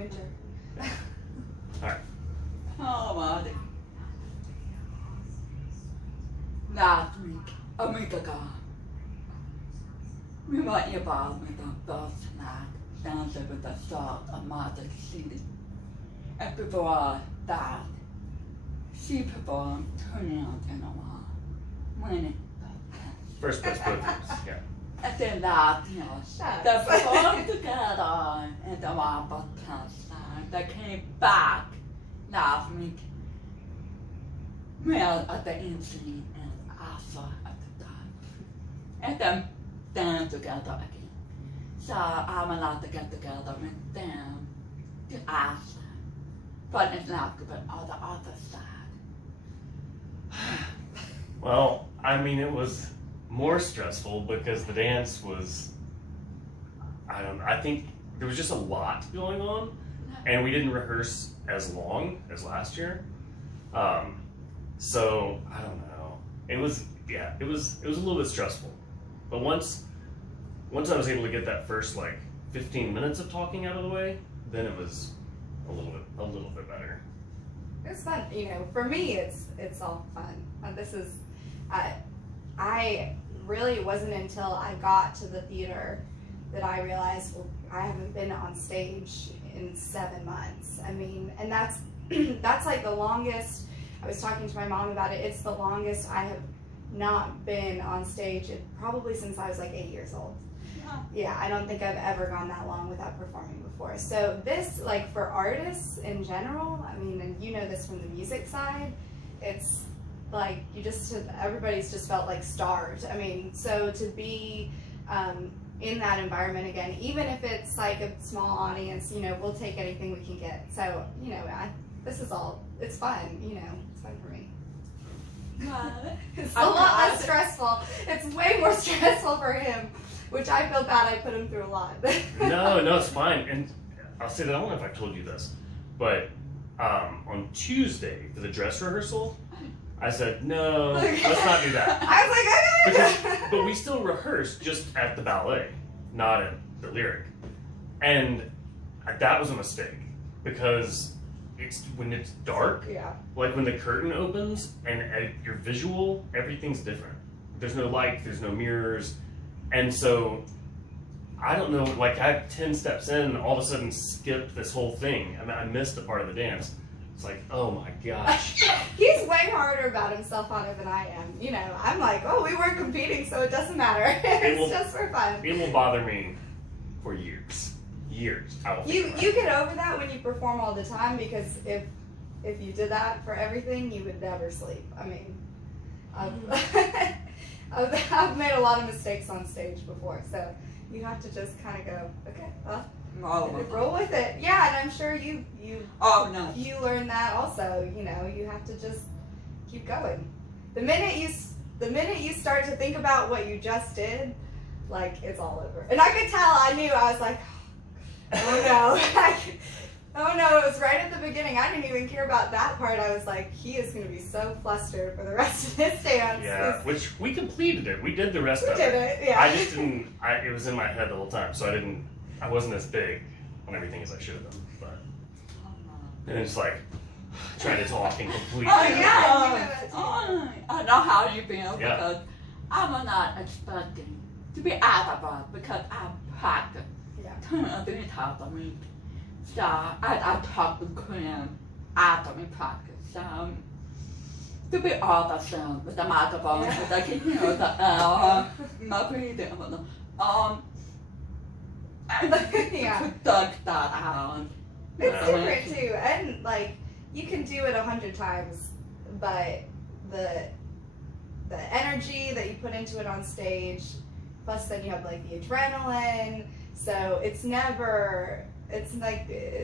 winter. Alright. Oh, Marty. Last week, a week ago, we were involved with the first night dancing with the salt of Magic City. And before that, she performed Turning Out in a Wall, winning First place both teams. Yeah. and then last year, they performed together in the Marble Concert. They came back last week. Well, at the emcee and Asha at the time. And then danced together again. So I'm allowed to get together with them to ask them. But it's not good on the other side. Well, I mean, it was more stressful because the dance was, I think there was just a lot going on, and we didn't rehearse as long as last year. So I don't know. It was a little bit stressful. But once I was able to get that first like 15 minutes of talking out of the way, then it was a little bit better. It's fun, you know. For me, it's all fun. This is, I really wasn't until I got to the theater that I realized, well, I haven't been on stage in 7 months. I mean, and that's that's like the longest. I was talking to my mom about it. It's the longest I have not been on stage, probably since I was like 8 years old. Yeah, I don't think I've ever gone that long without performing before. So this, like for artists in general, I mean, and you know this from the music side, it's like everybody's just felt like starved. I mean, so to be in that environment again, even if it's like a small audience, you know, we'll take anything we can get. So, you know, it's fun, you know, it's fun for me. It's a lot less stressful. It's way more stressful for him, which I feel bad I put him through a lot. No, it's fine. And I'll say that, I don't know if I told you this, but on Tuesday for the dress rehearsal, I said, no, let's not do that. I was like, okay. But we still rehearsed just at the ballet, not at the lyric. And that was a mistake because when it's dark, Yeah. like when the curtain opens and your visual, everything's different. There's no light, there's no mirrors. And so, I don't know, like I 10 steps in and all of a sudden skipped this whole thing. I mean, I missed a part of the dance. It's like, oh my gosh. He's way harder about himself on it than I am. You know, I'm like, oh, we weren't competing, so it doesn't matter. It's just for fun. It will bother me for years. Years. I will You get over that when you perform all the time, because if you did that for everything, you would never sleep. I mean, I've made a lot of mistakes on stage before, so you have to just kind of go, okay, roll with it. Yeah, and I'm sure you learn that also. You know, you have to just keep going. The minute you start to think about what you just did, like it's all over. And I could tell. I knew. I was like, oh no. Oh no, it was right at the beginning. I didn't even care about that part. I was like, he is going to be so flustered for the rest of this dance. Yeah, which we completed it. We did the rest of it. We did it, yeah. I just didn't, it was in my head the whole time, so I wasn't as big on everything as I should have been. But, and it's like, trying to talk and complete. Oh yeah, I know how you feel because I'm not expecting to be out of it because I practiced 2 or 3 times a week. So I talked with Quinn after we practice. To be all the same with the microphone, so they can hear the my breathing. To duck that out. It's different too, and like you can do it 100 times, but the energy that you put into it on stage, plus then you have like the adrenaline. So you can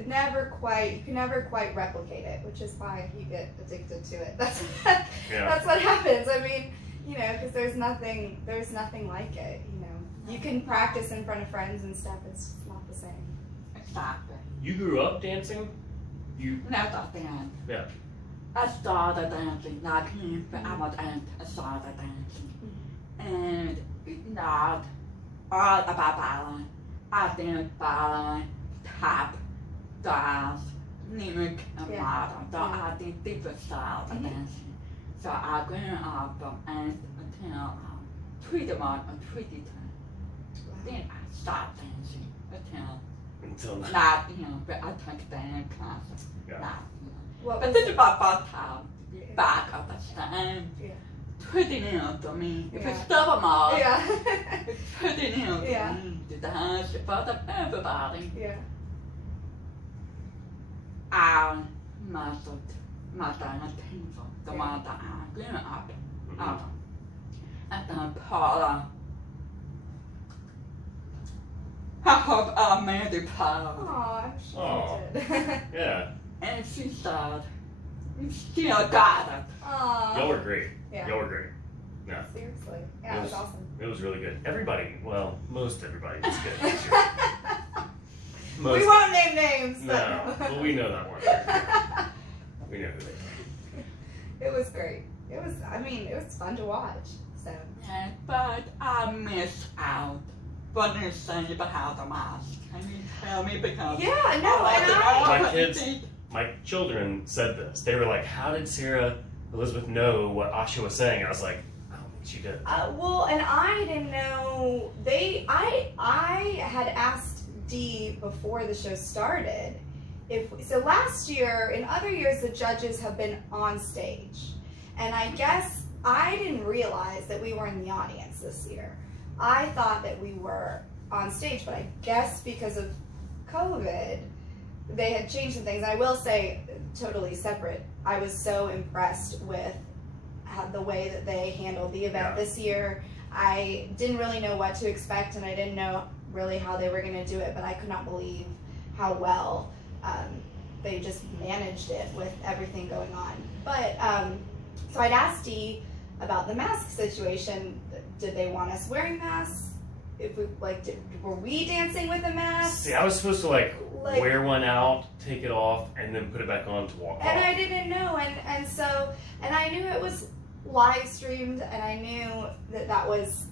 never quite replicate it, which is why you get addicted to it. That's what happens. I mean, you know, because there's nothing like it. You know, you can practice in front of friends and stuff. It's not the same. Exactly. You grew up dancing? Never dance. Yeah. I started dancing, not me, but I started dancing. And it's not all about ballet. I dance ballet, tap, styles, mimic and model. So I did different styles of dancing. So I grew up and until 3 months or 3 times. Then I stopped dancing until now, but I took dance classes. Yeah. Now, What but was this is it? my first time to be back at the same. Yeah. Pretty new to me. If Yeah. it's double mouth, Yeah. it's pretty new to Yeah. me to dance in front of everybody. Yeah. I mastered my dance tempo, the one that I grew up out of. And then Paula, I hope I made it proud. Aw, I'm sure Aw. you did. Yeah. And she said, you still got it. Aw. Y'all were great. Yeah. Y'all were great. Yeah. Seriously. Yeah, it was awesome. It was really good. Everybody, well, most everybody was good this year. Most. We won't name names. No, well, we know that one. We know who they are. It was great. It was fun to watch. So. Yeah, but I missed out. What you say about the mask? Can you tell me because Yeah, no, and My kids, my children said this. They were like, how did Sarah Elizabeth know what Asha was saying? And I was like, I don't think she did. Well, and I didn't know I had asked Dee before the show started so last year, in other years, the judges have been on stage, and I guess I didn't realize that we were in the audience this year. I thought that we were on stage, but I guess because of COVID, they had changed some things. I will say, totally separate, I was so impressed with the way that they handled the event this year. I didn't really know what to expect, and I didn't know really how they were going to do it, but I could not believe how well they just managed it with everything going on. But so I'd asked Dee about the mask situation. Did they want us wearing masks? If we were we dancing with a mask? See, I was supposed to like wear one out, take it off, and then put it back on to walk off. And I didn't know, and I knew it was live streamed, and I knew that was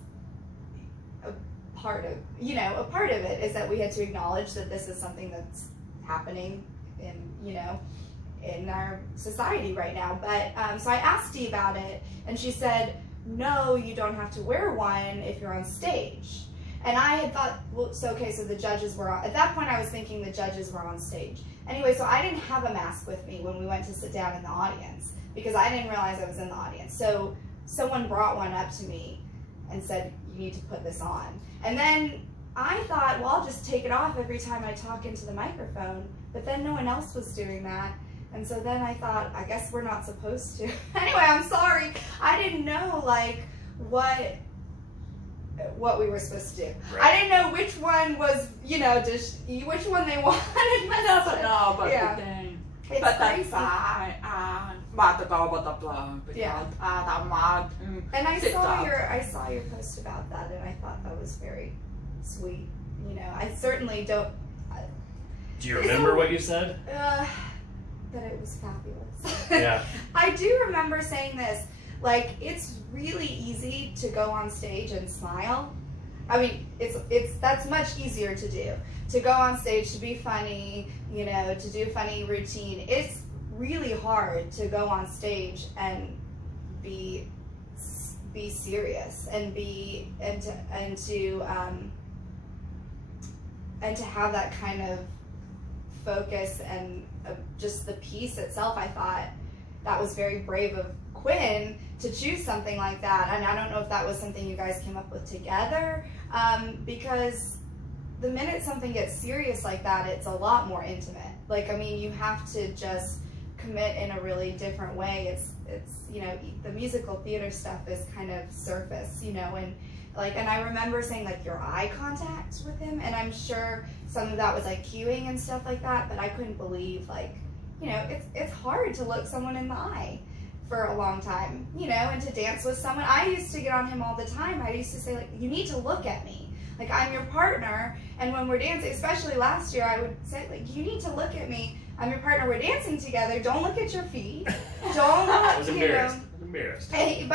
a part of it is that we had to acknowledge that this is something that's happening in our society right now. But so I asked Dee about it, and she said, no, you don't have to wear one if you're on stage. And I had thought, well, so the judges were on, at that point I was thinking the judges were on stage. Anyway, so I didn't have a mask with me when we went to sit down in the audience because I didn't realize I was in the audience. So someone brought one up to me and said, you need to put this on. And then I thought, well, I'll just take it off every time I talk into the microphone, but then no one else was doing that. And so then I thought, I guess we're not supposed to. Anyway, I'm sorry. I didn't know what we were supposed to do. Right. I didn't know which one was, just which one they wanted. I never know about Yeah. the thing. It's But that's crazy. why I want to go with the blow because Yeah. I don't want to And I sit saw down. your post about that, and I thought that was very sweet. I certainly don't. Do you remember what you said? That it was fabulous. Yeah. I do remember saying this. It's really easy to go on stage and smile. I mean, that's much easier to do. To go on stage, to be funny, to do funny routine. It's really hard to go on stage and be serious and to have that kind of focus and just the piece itself. I thought that was very brave of Quinn to choose something like that, and I don't know if that was something you guys came up with together, because the minute something gets serious like that, it's a lot more intimate. You have to just commit in a really different way. It's the musical theater stuff is kind of surface, and I remember saying your eye contact with him, and I'm sure some of that was cueing and stuff like that, but I couldn't believe it's hard to look someone in the eye for a long time, and to dance with someone. I used to get on him all the time. I used to say you need to look at me. I'm your partner, and when we're dancing, especially last year, I would say you need to look at me. I'm your partner. We're dancing together. Don't look at your feet. Don't look. I was embarrassed. Hey,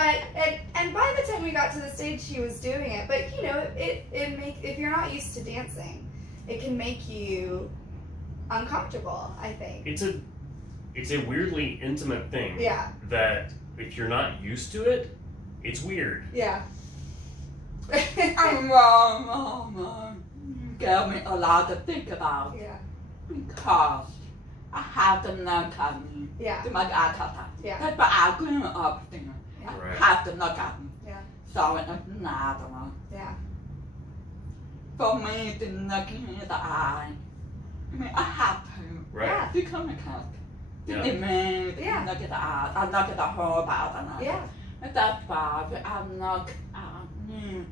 and by the time we got to the stage, he was doing it. But if you're not used to dancing, it can make you uncomfortable, I think. It's a weirdly intimate thing. Yeah. That if you're not used to it, it's weird. Yeah. Mama, you gave me a lot to think about. Yeah. Because I have to look at me. Yeah. To make eye contact. Yeah. But I grew up there. Yeah. I Right. have to look at me. Yeah. So it's another one. Yeah. For me to look in the eye, I mean, I have to. Right. Yeah. To communicate. To Yeah. demand. Yeah. Look at the eye. I look at the whole body. Yeah. And that's why I look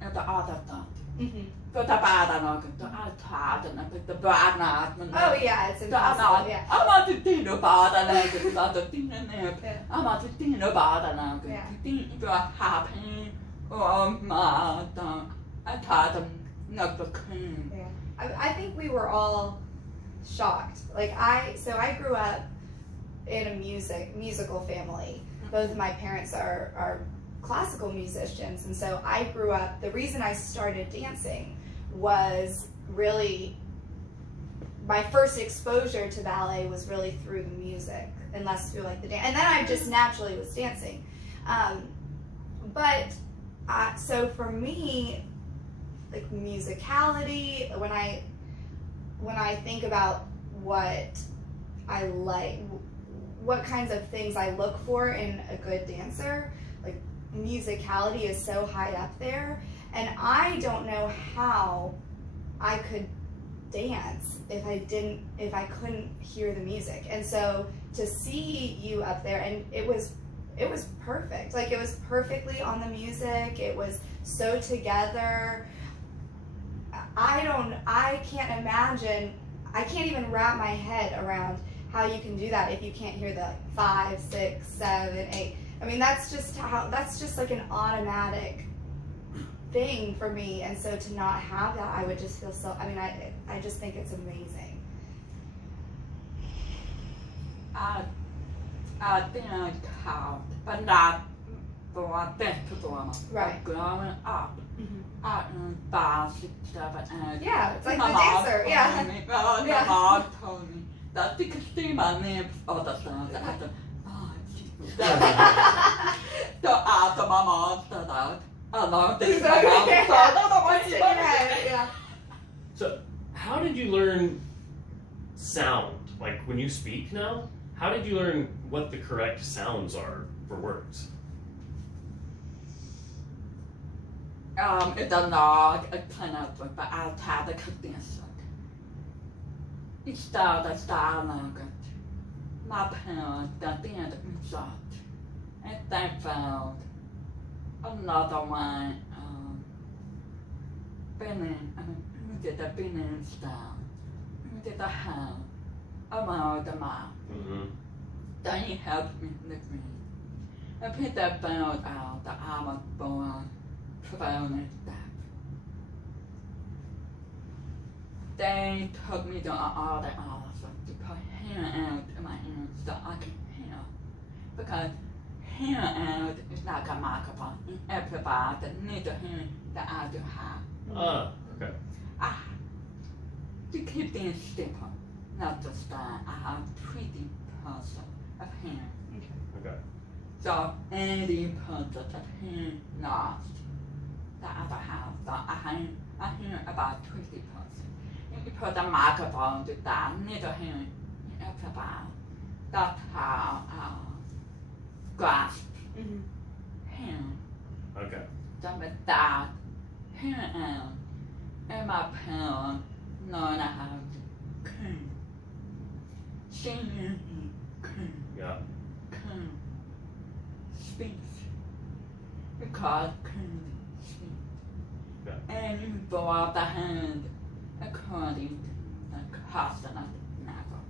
at the other stuff. Mm-hmm. But the bad I look at the outside and the bad not. Oh yeah, it's impossible. Yeah. I want to think about it like it's not the thing in there. Yeah. I want to think about it like Yeah. to think if you're happy or mad. I try to look the clean. Yeah. I think we were all shocked. Like I grew up in a musical family. Both of my parents are classical musicians, and so I grew up, the reason I started dancing was really, my first exposure to ballet was really through the music, and less through like the dance, and then I just naturally was dancing. So for me, like musicality, when I think about what I like, what kinds of things I look for in a good dancer, like musicality is so high up there, and I don't know how I could dance if I couldn't hear the music. And so to see you up there, and it was perfect. Like it was perfectly on the music. It was so together. I can't imagine. I can't even wrap my head around how you can do that if you can't hear the 5, 6, 7, 8. I mean, that's just like an automatic thing for me. And so to not have that, I would just feel so, I mean, I just think it's amazing. I think how, but not for that performance. Right. Growing up, Mm-hmm. I 5, 6, 7, 8. Yeah, it's like my the mom dancer. told Yeah. me, my Yeah. mom told me that you could see my names all the time. I said, oh, Jesus. So after my mom said that, I learned this. My mom said, I don't want It's to in your head. Yeah. So, how did you learn sound? Like when you speak now, how did you learn what the correct sounds are for words? It's a log, a kind of, but I'll try to cook this. It started like my parents, the end of me thought, and they found another one, we did the Benin style, we did the hand around the mouth. Mm-hmm. Then he helped me with me. I picked that belt out, the armor bone, profound step. They took me to all the hours to put hair out in my ears so I can hear. Because hair out is like a microphone in everybody that needs to hear that I do have. Okay. To keep things simple, not to stand, I have pretty person of hair. Okay. So any person of hair lost that I have, so I hear about 20%. If you put the microphone to that little hair in everybody, that's how I grasp hair. Okay. So with that hair out, and my parents learn how to clean. Singing clean. Yeah. Clean. Speech. Because clean speech. Yeah. And you blow out the hand according to the cost of the level.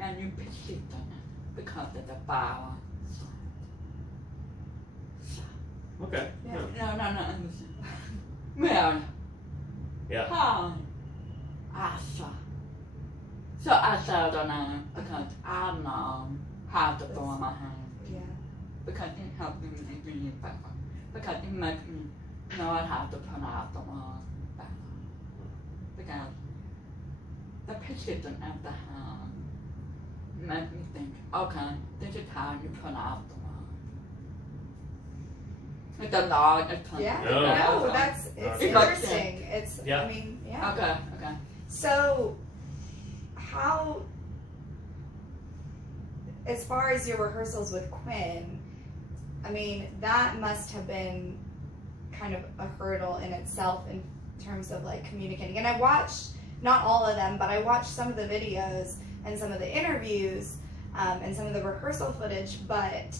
And you persist on it because of the power side. Okay. Yeah. No. Well, Yeah. Hound Asha. So I said the name because I know how to blow my hand. Yeah. Because it helped me make me better. Because it makes me know how to pronounce the word better. Because the position of the hand made me think, okay, this is how you put out the one. It's a lot of time. Yeah, No. no, it's Okay. interesting. It's, Yeah. I mean, yeah. Okay. So, how, as far as your rehearsals with Quinn, I mean, that must have been kind of a hurdle in itself in terms of like communicating. And I watched, not all of them, but I watched some of the videos and some of the interviews and some of the rehearsal footage, but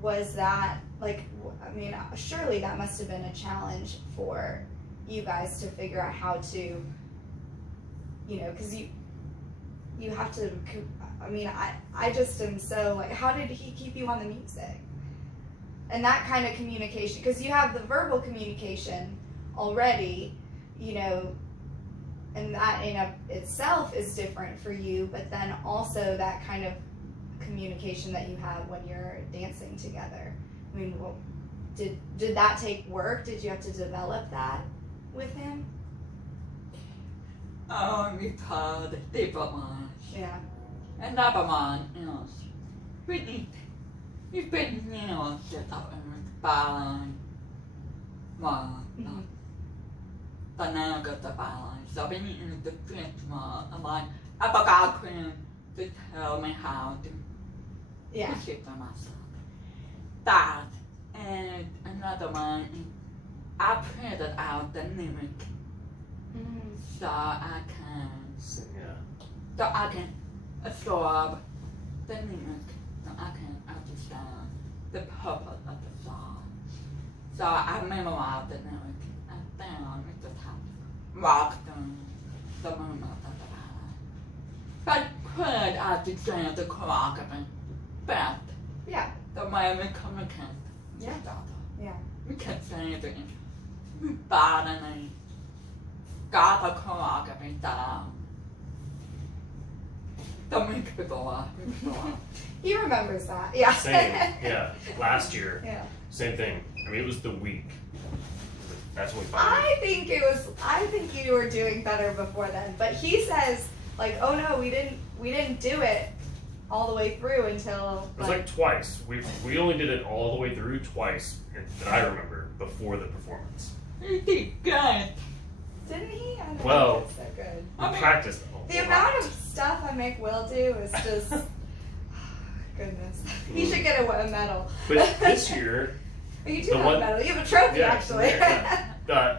was that, like, I mean, surely that must have been a challenge for you guys to figure out how to, you know, because you have to, I mean, I just am so, like, how did he keep you on the music? And that kind of communication, because you have the verbal communication already, you know, and that in itself is different for you, but then also that kind of communication that you have when you're dancing together. I mean, well, did that take work? Did you have to develop that with him? Because Superman Yeah. and Superman is really, he's been, you know, set up in ballet. Well, but now I got the ballet. So being in the fifth one, I'm like, I forgot Quinn to tell me how to Yeah. keep for myself. That and another one, I printed out the limit so I can absorb the limit, so I can understand the purpose of the song. So I memorized the limit and then I just have to rock the movement of the ballet. But could I design the choreography best? Yeah. The way we communicate. Yeah. Yeah. We can say the ballet got the choreography down. The week before. He remembers that. Yeah. Same. Yeah. Last year. Yeah. Same thing. I mean, it was the week. That's when we I think you were doing better before then. But he says, like, oh no, we didn't do it all the way through until It was like twice. We only did it all the way through twice that I remember before the performance. You did good. Didn't he? I don't Well, think it's so good. We practiced The amount of stuff I make Will do is just goodness. He should get a medal. But this year, You do have a medal. You have a trophy, actually.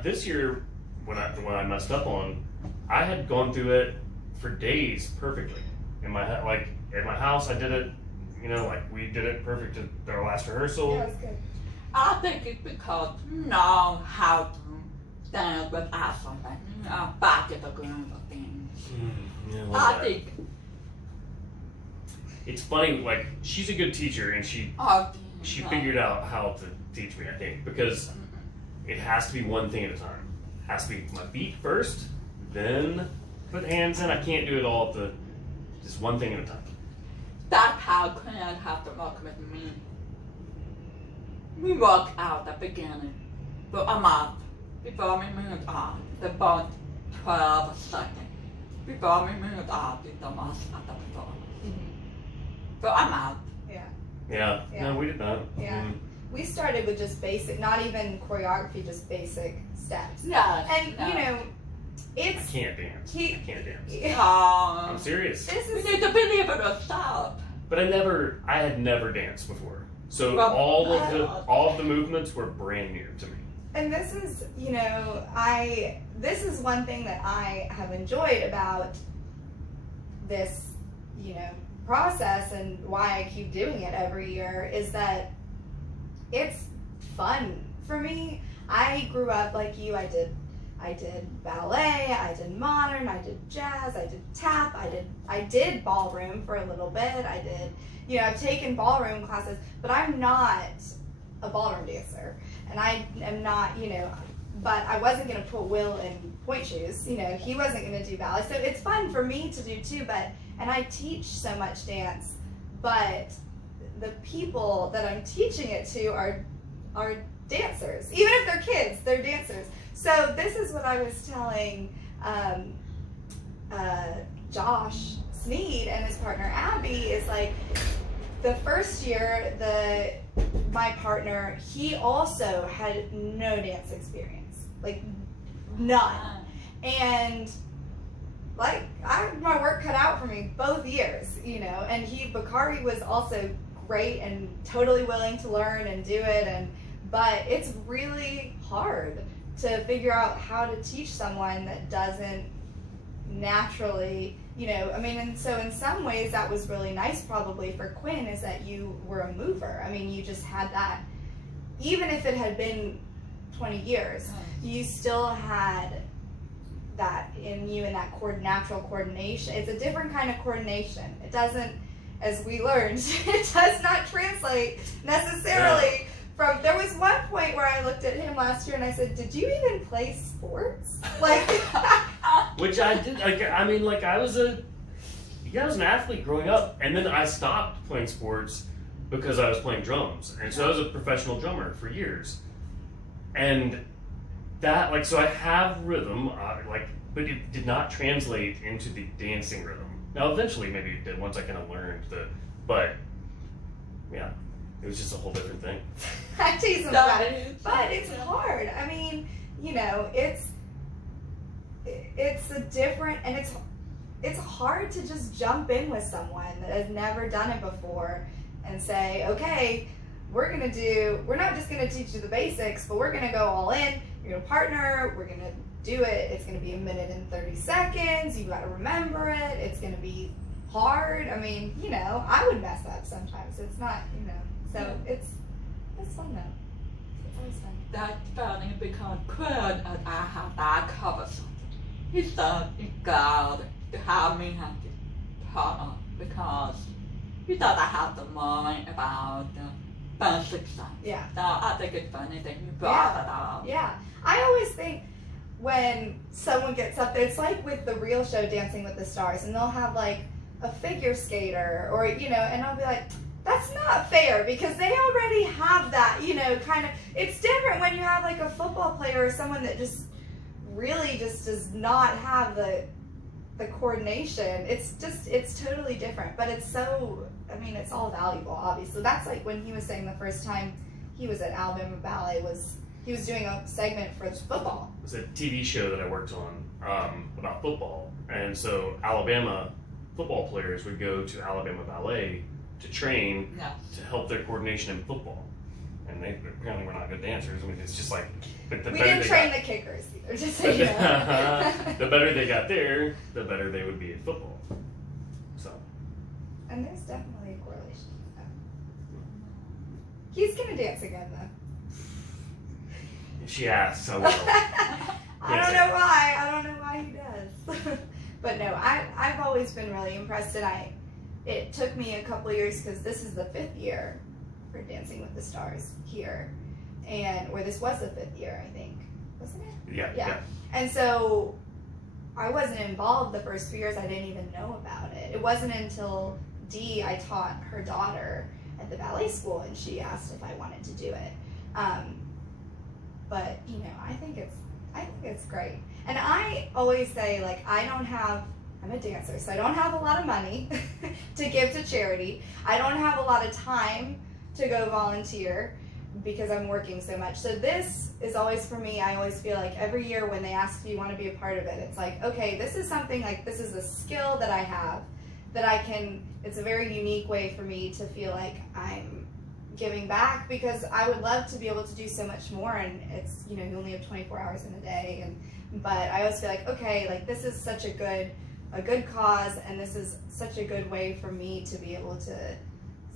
This year, when I messed up on, I had gone through it for days perfectly. In my like at my house, I did it. You know, like we did it perfect at our last rehearsal. Yeah, it's good. I think it's because you know how to stand with us on that. You know, back at the ground of things. Yeah, I think. It's funny. Like she's a good teacher, and she figured out how to teach me. I think because it has to be one thing at a time. It has to be my feet first, then put hands in. I can't do it all at the just one thing at a time. That's how Quinn had to work with me. We worked out the beginning for a month before we moved on. About 12 seconds before we moved on to the most of the performance. For a month. Yeah. No, we did not. Yeah. We started with just basic, not even choreography, just basic steps. Yeah. And you know, I can't dance. I can't dance. I'm serious. We need to believe in ourselves. But I had never danced before. So Well, all of the movements were brand new to me. And this is, you know, this is one thing that I have enjoyed about this, you know, process and why I keep doing it every year is that it's fun for me. I grew up like you. I did ballet, I did modern, I did jazz, I did tap, I did ballroom for a little bit. I did, you know, I've taken ballroom classes, but I'm not a ballroom dancer. And I am not, you know, but I wasn't going to put Will in point shoes. You know, he wasn't going to do ballet. So it's fun for me to do too, and I teach so much dance, but the people that I'm teaching it to are dancers. Even if they're kids, they're dancers. So this is what I was telling Josh Sneed and his partner Abby is like, the first year, my partner, he also had no dance experience, like none, and like I had my work cut out for me both years, you know. And Bakari was also great and totally willing to learn and do it, but it's really hard to figure out how to teach someone that doesn't naturally, you know. I mean, and so in some ways that was really nice probably for Quinn, is that you were a mover. I mean, you just had that, even if it had been 20 years, you still had that in you, and that natural coordination. It's a different kind of coordination. It doesn't, as we learned, it does not translate necessarily from, there was one point where I looked at him last year and I said, did you even play sports? Like, which I did. I mean, like I was an athlete growing up, and then I stopped playing sports because I was playing drums, and so I was a professional drummer for years, and that, like, so I have rhythm, but it did not translate into the dancing rhythm. Now, eventually, maybe it did once I kind of learned but yeah, it was just a whole different thing. I tease him about it, but it's hard. I mean, you know, it's a different, and it's hard to just jump in with someone that has never done it before and say, okay, we're not just gonna teach you the basics, but we're gonna go all in. You're gonna partner, we're gonna do it. It's gonna be a minute and 30 seconds. You gotta remember it. It's gonna be hard. I mean, you know, I would mess up sometimes. It's not, you know, so it's fun though. It's always fun. That's funny because Quinn and I have that conversation. He said it's good to have me have this partner because he thought I have the mind about basic stuff. Yeah. So I think it's funny that you brought it up. Yeah. I always think when someone gets up there, it's like with the real show Dancing with the Stars, and they'll have like a figure skater, or, you know, and I'll be like, that's not fair because they already have that, you know, kind of. It's different when you have like a football player or someone that just really just does not have the coordination. It's totally different, but it's so, I mean, it's all valuable, obviously. That's like when he was saying the first time he was at Alabama Ballet he was doing a segment for football. It was a TV show that I worked on about football, and so Alabama football players would go to Alabama Ballet to train to help their coordination in football. And they apparently were not good dancers. I mean, it's just like, but we didn't train the kickers either, just so you know. The better they got there, the better they would be at football. So. And there's definitely a correlation. He's gonna dance again though. If she asks, I will. I don't know why he does. But no, I've always been really impressed, and it took me a couple years because this is the 5th year for Dancing with the Stars here, or this was the 5th year, I think, wasn't it? Yeah. And so I wasn't involved the first few years. I didn't even know about it. It wasn't until I taught her daughter at the ballet school, and she asked if I wanted to do it. But you know, I think it's great. And I always say, like, I'm a dancer, so I don't have a lot of money to give to charity. I don't have a lot of time to go volunteer because I'm working so much. So this is always, for me, I always feel like every year when they ask if you want to be a part of it, it's like, okay, this is something, like, this is a skill that I have that I can, it's a very unique way for me to feel like I'm giving back, because I would love to be able to do so much more, and it's, you know, you only have 24 hours in a day, but I always feel like, okay, like, this is such a good cause, and this is such a good way for me to be able to,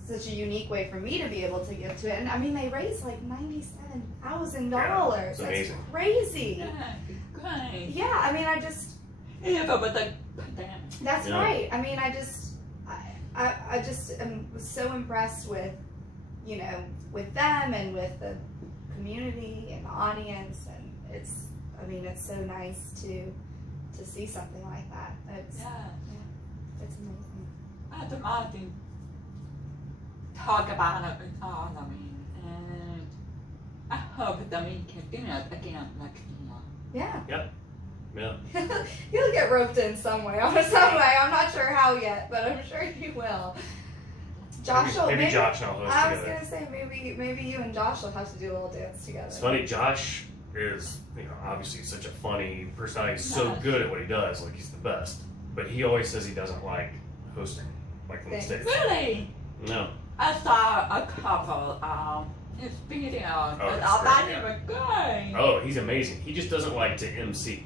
such a unique way for me to be able to give to it. And I mean, they raised like $97,000. Yeah, it's That's amazing. Crazy. Yeah, great. Yeah, I mean, I just. Yeah, but with the pandemic. That's right. I mean, I just am so impressed with, you know, with them and with the community and the audience, and it's so nice to see something like that. It's amazing. I don't often talk about it with all of me, and I hope that we can do it again next year. Yeah. Yep. Yeah. He'll get roped in some way. I'm not sure how yet, but I'm sure he will. Josh maybe Josh and I'll host I was together. gonna say maybe you and Josh will have to do a little dance together. It's funny. Josh is, obviously such a funny personality. He's so good at what he does. Like, he's the best. But he always says he doesn't like hosting, like on the stage. Really? No. I saw a couple speaking of, Oh, and that's I thought great, he was good. Oh, he's amazing. He just doesn't like to MC.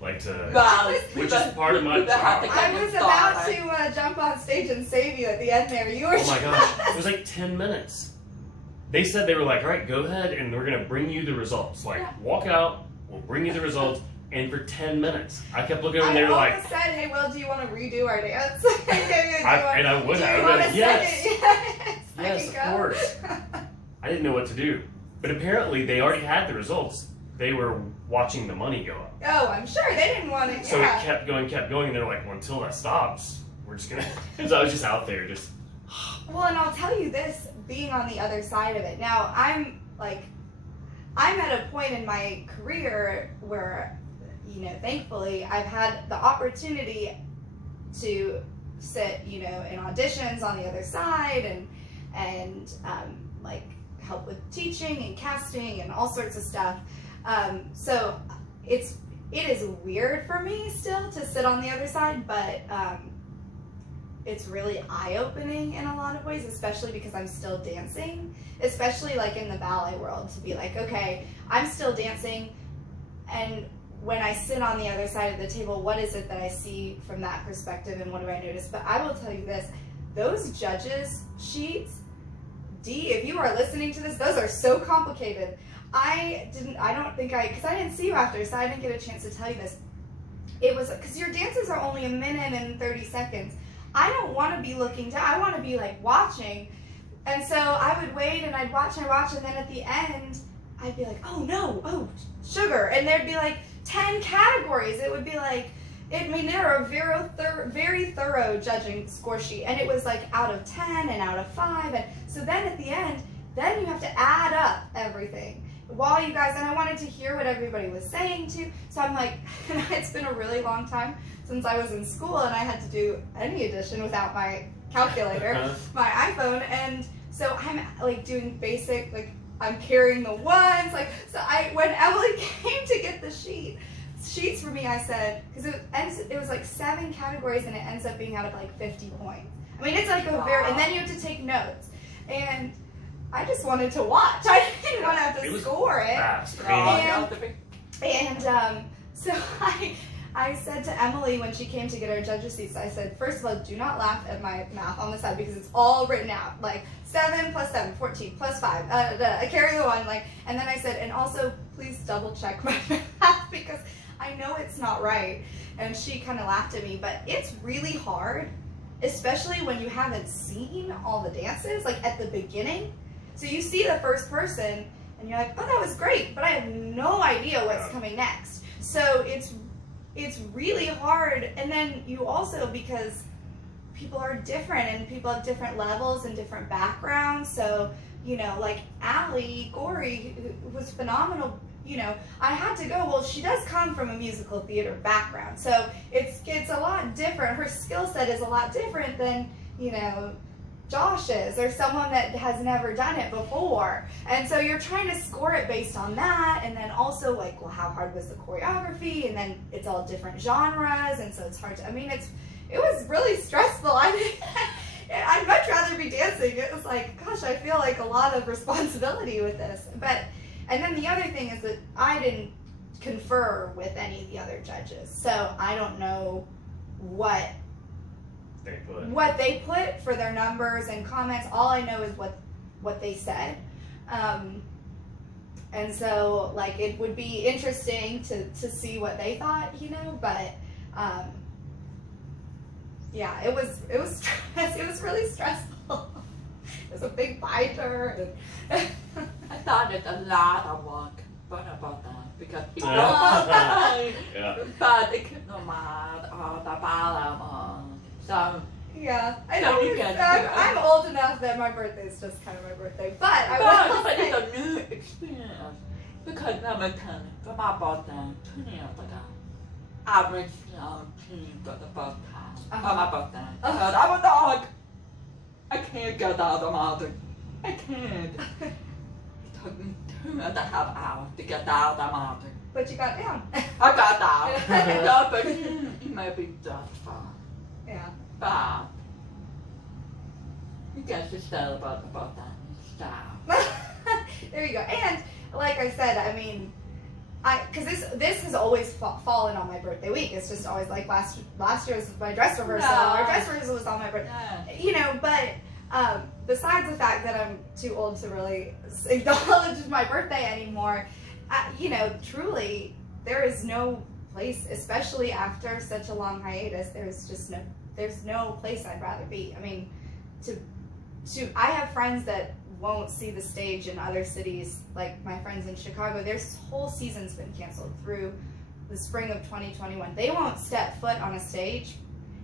Well, which is part of my job. I was about to jump on stage and save you at the end there. You were Oh my gosh, it was like 10 minutes. They said, they were like, all right, go ahead and we're going to bring you the results. Like, walk out, we'll bring you the results. And for 10 minutes, I kept looking at them and they were like, said, hey, Will, do you want to redo our dance? and I would have. Yes. Yes, of go? course. I didn't know what to do. But apparently they already had the results. They were watching the money go up. Oh, I'm sure they didn't want to. So it kept going, and they're like, well, until that stops, we're just gonna. So I was just out there, just. Well, and I'll tell you this, being on the other side of it. Now, I'm at a point in my career where, thankfully, I've had the opportunity to sit, in auditions on the other side and help with teaching and casting and all sorts of stuff. So it is weird for me still to sit on the other side, but it's really eye-opening in a lot of ways, especially because I'm still dancing, especially like in the ballet world, to be like, okay, I'm still dancing, and when I sit on the other side of the table, what is it that I see from that perspective and what do I notice? But I will tell you this, those judges sheets, Dee, if you are listening to this, those are so complicated. Because I didn't see you after, so I didn't get a chance to tell you this. It was, because your dances are only 1 minute and 30 seconds. I don't want to be looking down, I want to be like watching. And so I would wait and I'd watch, and then at the end, I'd be like, oh no, oh, sugar. And there'd be like 10 categories. It would be like, there are a very thorough judging score sheet, and it was like out of 10 and out of 5. And so then at the end, then you have to add up everything. While you guys, and I wanted to hear what everybody was saying too. So I'm like, it's been a really long time since I was in school and I had to do any addition without my calculator, my iPhone. And so I'm like doing basic, like I'm carrying the ones, when Emily came to get the sheets for me, I said, because it was like 7 categories and it ends up being out of like 50 points. I mean, it's like and then you have to take notes. And I just wanted to watch. I didn't want to have to score it. Fast. So I said to Emily when she came to get our judges' seats, I said, first of all, do not laugh at my math on the side because it's all written out. Like 7 plus 7, 14 plus 5. I carry the 1. And then I said, and also please double check my math because I know it's not right. And she kind of laughed at me, but it's really hard, especially when you haven't seen all the dances, like at the beginning. So you see the first person and you're like, oh, that was great, but I have no idea what's coming next. So it's really hard. And then you also, because people are different and people have different levels and different backgrounds. So, like Allie Gorey, who was phenomenal, I had to go, well, she does come from a musical theater background. So it's a lot different. Her skill set is a lot different than, Josh is, or someone that has never done it before. And so you're trying to score it based on that, and then also like, well, how hard was the choreography? And then it's all different genres, and so it's hard to, it was really stressful. I'd much rather be dancing. It was like, gosh, I feel like a lot of responsibility with this. And then the other thing is that I didn't confer with any of the other judges, so I don't know what they put for their numbers and comments. All I know is what they said. And so like it would be interesting to see what they thought, but yeah, it was really stressful. It was a big biter. I thought it's a lot of work, but about that because but it could not matter the balance. So yeah, I know. I'm old enough that my birthday is just kind of my birthday, but but it's a new experience because never can for my birthday 2 years ago. I went skiing for the first time on my birthday. Uh-huh. Because I was like, I can't get out of the mountain. I can't. It took me 2.5 hours to get out of the mountain. But you got down. I got down. Yeah, but it may be just fine. Yeah. But you guys should celebrate the birthday in style. There you go. And like I said, I mean, because this has always fallen on my birthday week. It's just always like last year was my dress rehearsal. No. Our dress rehearsal was on my birthday. Yeah. You know, but besides the fact that I'm too old to really acknowledge my birthday anymore, you know, truly, there is no place, especially after such a long hiatus. There's no place I'd rather be. I mean, I have friends that won't see the stage in other cities, like my friends in Chicago. Their whole season's been canceled through the spring of 2021. They won't step foot on a stage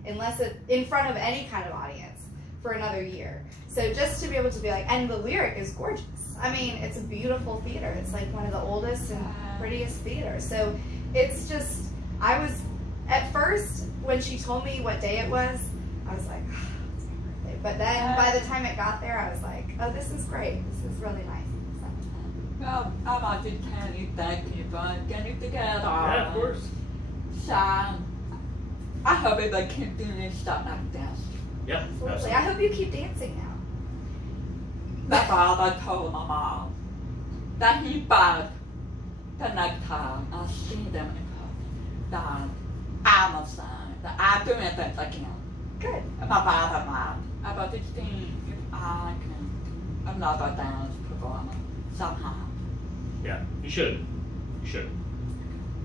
unless it's in front of any kind of audience for another year. So just to be able to be like, and the Lyric is gorgeous. I mean, it's a beautiful theater. It's like one of the oldest and prettiest theaters. So it's just, I was, at first, when she told me what day it was, I was like, it's my birthday. But then by the time it got there, I was like, oh, this is great. This is really nice. So. Well, I want to tell you thank you for getting together. Yeah, of course. So, I hope everybody keep doing this stuff like this. Yeah, Absolutely. I hope you keep dancing now. My father told my mom that he vowed the next time I see them in person that I'm a son, that I'm doing it again. Good. And my father vowed about this thing if I can do another dance performance somehow. Yeah, you should. You should.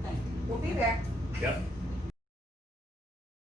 Thank you. We'll be there. Yep.